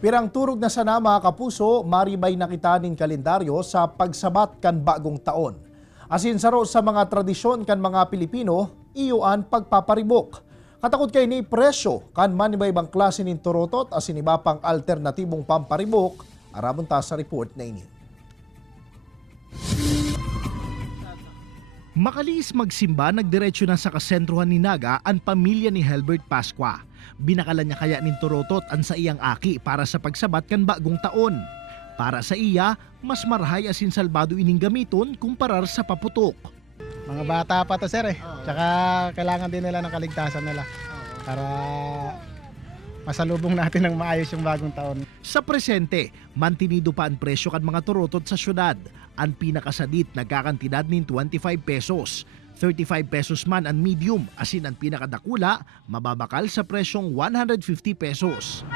Pirang turog na sana mga kapuso, maribay nakitanin kalendaryo sa pagsabat kan bagong taon. Asin saro sa mga tradisyon kan mga Pilipino, iyuan pagpaparibok. Katakot kay ni presyo kan manibaybang klase nin turotot asin iba pang alternatibong pamparibok, arabon ta sa report na ini. Makalis magsimba, nagdiretso na sa kasentruhan ni Naga ang pamilya ni Helbert Pascua. Binakalan niya kaya nin turotot ang sa iyang aki para sa pagsabat kan bagong taon. Para sa iya, mas marhay asin salbado ining gamiton kumparar sa paputok. Mga bata pa to sir eh. Tsaka kailangan din nila ng kaligtasan nila para masalubong natin ng maayos yung bagong taon. Sa presente, mantinido pa ang presyo kan mga turotot sa syudad. Ang pinakasadit nagkakantidad nin 25 pesos. 35 pesos man ang medium, asin ang pinakadakula, mababakal sa presyong 150 pesos.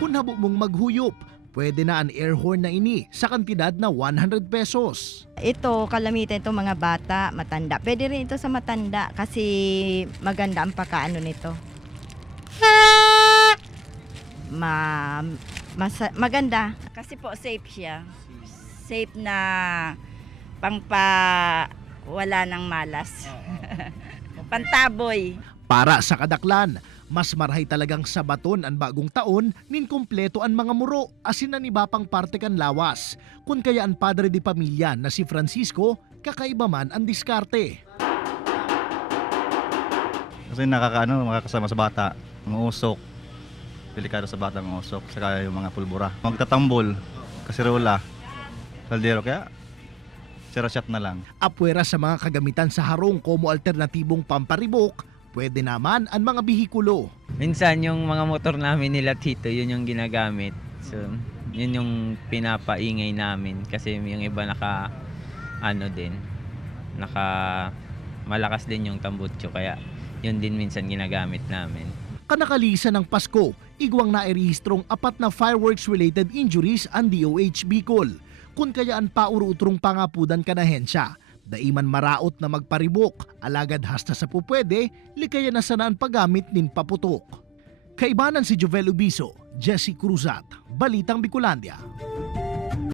Kung habo mong maghuyop, pwede na ang air horn na ini sa kantidad na 100 pesos. Ito, kalamitan ito mga bata, matanda. Pwede rin ito sa matanda kasi maganda ang pagkaano nito. Maganda. Kasi po safe siya. Safe na wala ng malas. Pantaboy. Para sa kadaklan, mas marhay talagang sabaton ang bagong taon nin kumpleto ang mga muro asin ang iba pang parte kan lawas. Kun kaya ang padre de pamilya na si Francisco, kakaiba man ang diskarte. Kasi makakasama sa bata, mga usok, delikado sa bata mga usok, saka yung mga pulbura. Magtatambol, kasirola, saldero, kaya zero shot na lang. Apwera sa mga kagamitan sa harong como alternatibong pamparibok, pwede naman ang mga bihikulo. Minsan yung mga motor namin nila tito, yun yung ginagamit. So, yun yung pinapaingay namin kasi yung iba naka malakas din yung tambutso kaya yun din minsan ginagamit namin. Kanakalisa ng Pasko, igwang nairehistrong 4 na fireworks-related injuries ang DOH Bicol. Kun kayaan paurutrong pangapudan kanahensya, daiman maraot na magparibok, alagad hasta sa pupwede, likaya na sanaan paggamit nin paputok. Kaibanan si Jovel Ubiso, Jesse Cruzat, Balitang Bicolandia.